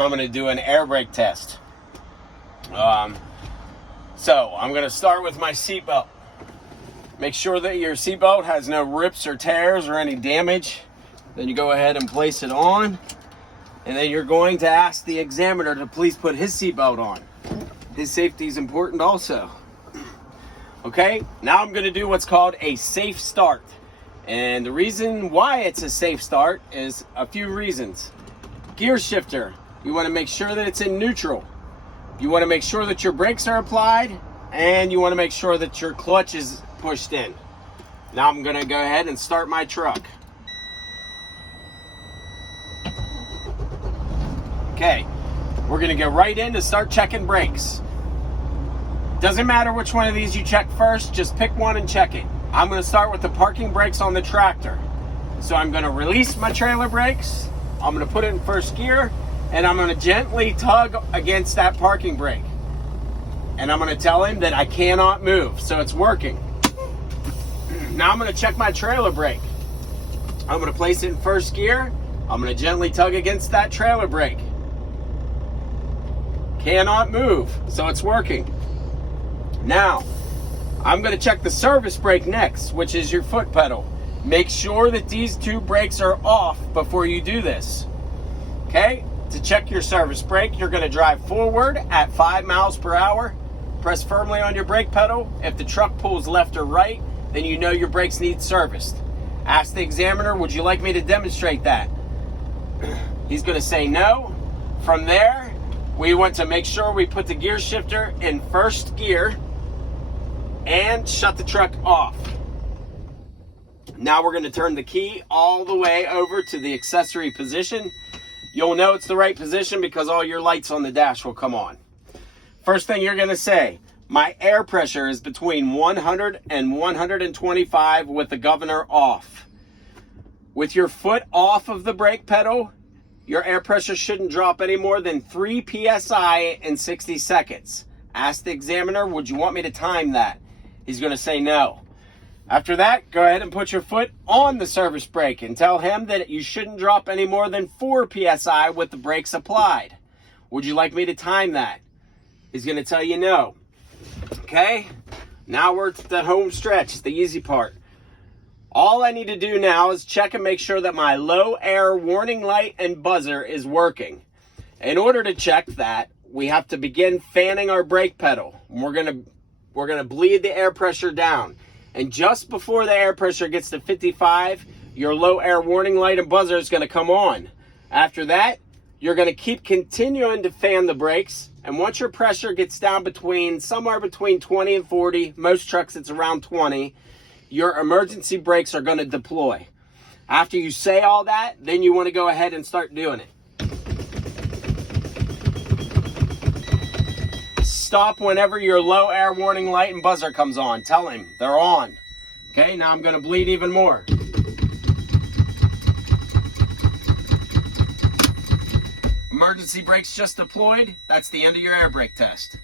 I'm going to do an air brake test. So I'm going to start with my seatbelt. Make sure that your seatbelt has no rips or tears or any damage. Then you go ahead and place it on. And then you're going to ask the examiner to please put his seatbelt on. His safety is important also. Okay, now I'm going to do what's called a safe start. And the reason why it's a safe start is a few reasons. Gear shifter, you want to make sure that it's in neutral. You want to make sure that your brakes are applied, and you want to make sure that your clutch is pushed in. Now I'm going to go ahead and start my truck. Okay, we're going to go right in to start checking brakes. Doesn't matter which one of these you check first, just pick one and check it. I'm going to start with the parking brakes on the tractor. So I'm going to release my trailer brakes, I'm going to put it in first gear, and I'm going to gently tug against that parking brake. And I'm going to tell him that I cannot move, so it's working. Now I'm going to check my trailer brake. I'm going to place it in first gear. I'm going to gently tug against that trailer brake. Cannot move, so it's working. Now, I'm going to check the service brake next, which is your foot pedal. Make sure that these two brakes are off before you do this. Okay? To check your service brake, you're going to drive forward at 5 miles per hour. Press firmly on your brake pedal. If the truck pulls left or right, then you know your brakes need serviced. Ask the examiner, would you like me to demonstrate that? He's going to say no. From there, we want to make sure we put the gear shifter in first gear and shut the truck off. Now we're going to turn the key all the way over to the accessory position. You'll know it's the right position because all your lights on the dash will come on. First thing you're going to say, my air pressure is between 100 and 125 with the governor off. With your foot off of the brake pedal, your air pressure shouldn't drop any more than 3 psi in 60 seconds. Ask the examiner, would you want me to time that? He's going to say no. After that, go ahead and put your foot on the service brake and tell him that you shouldn't drop any more than 4 psi with the brakes applied. Would you like me to time that? He's going to tell you no. Okay? Now we're at the home stretch, the easy part. All I need to do now is check and make sure that my low air warning light and buzzer is working. In order to check that, we have to begin fanning our brake pedal. We're going to bleed the air pressure down. And just before the air pressure gets to 55, your low air warning light and buzzer is going to come on. After that, you're going to keep continuing to fan the brakes. And once your pressure gets down somewhere between 20 and 40, most trucks it's around 20, your emergency brakes are going to deploy. After you say all that, then you want to go ahead and start doing it. Stop whenever your low air warning light and buzzer comes on. Tell him they're on. Okay, now I'm going to bleed even more. Emergency brakes just deployed. That's the end of your air brake test.